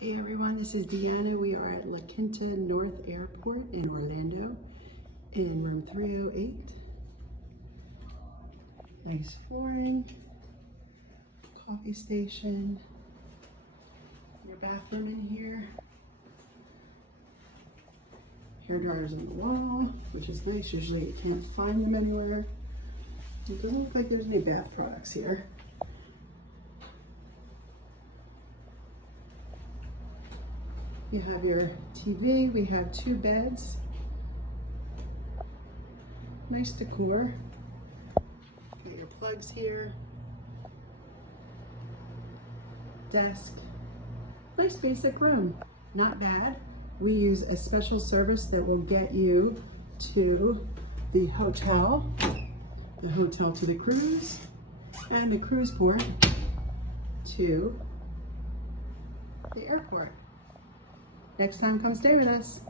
Hey everyone, this is Deanna. We are at LaQuinta North Airport in Orlando in room 308. Nice flooring, coffee station, your bathroom in here, hair dryers on the wall, which is nice. Usually you can't find them anywhere. It doesn't look like there's any bath products here. You have your TV, we have 2 beds. Nice decor. Got your plugs here. Desk. Nice basic room, not bad. We use a special service that will get you to the hotel to the cruise, and the cruise port to the airport. Next time, come stay with us.